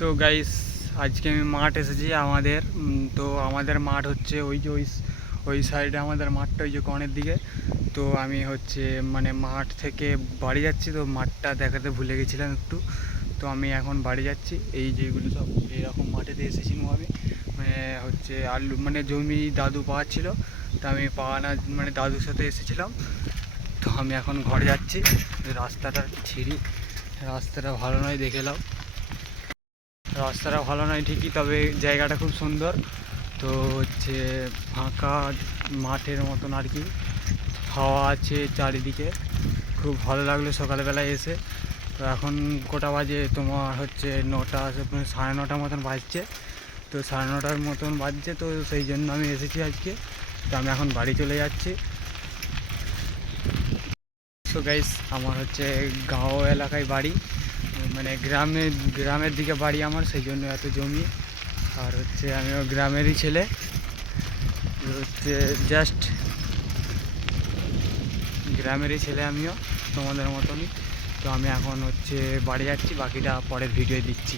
তো গাইস আজকে আমি মাঠ এসেছি আমাদের। তো আমাদের মাঠ হচ্ছে ওই যে ওই সাইডে আমাদের মাঠটা ওই যে কর্নের দিকে। তো আমি হচ্ছে মানে মাঠ থেকে বাড়ি যাচ্ছি, তো মাঠটা দেখাতে ভুলে গেছিলাম একটু। তো আমি এখন বাড়ি যাচ্ছি। এই যেগুলো সব এইরকম মাঠেতে এসেছিলাম আমি, মানে হচ্ছে আলু মানে জমি দাদু পাওয়াচ্ছিল, তো আমি পাওয়ানা মানে দাদুর সাথে এসেছিলাম। তো আমি এখন ঘরে যাচ্ছি। রাস্তাটা ছিঁড়ি, রাস্তাটা ভালো নয়, দেখে নাও। রাস্তাটা ভালো নয় ঠিকই, তবে জায়গাটা খুব সুন্দর। তো হচ্ছে ফাঁকা মাঠের মতন আর কি, হাওয়া আছে চারিদিকে, খুব ভালো লাগলো সকালবেলায় এসে। তো এখন কটা বাজে তোমার হচ্ছে 9টা, 9:30 মতন বাজছে। তো 9:30 মতন বাজছে, তো সেই জন্য আমি এসেছি আজকে। তো আমি এখন বাড়ি চলে যাচ্ছি। সো গাইস, আমার হচ্ছে গাঁও এলাকায় বাড়ি, মানে গ্রামের দিকে বাড়ি আমার, সেই জন্য এত জমি। আর হচ্ছে আমিও গ্রামেরই ছেলে, হচ্ছে জাস্ট গ্রামেরই ছেলে আমিও, তোমাদের মতনই। তো আমি এখন হচ্ছে বাড়ি যাচ্ছি, বাকিটা পরের ভিডিও দিচ্ছি।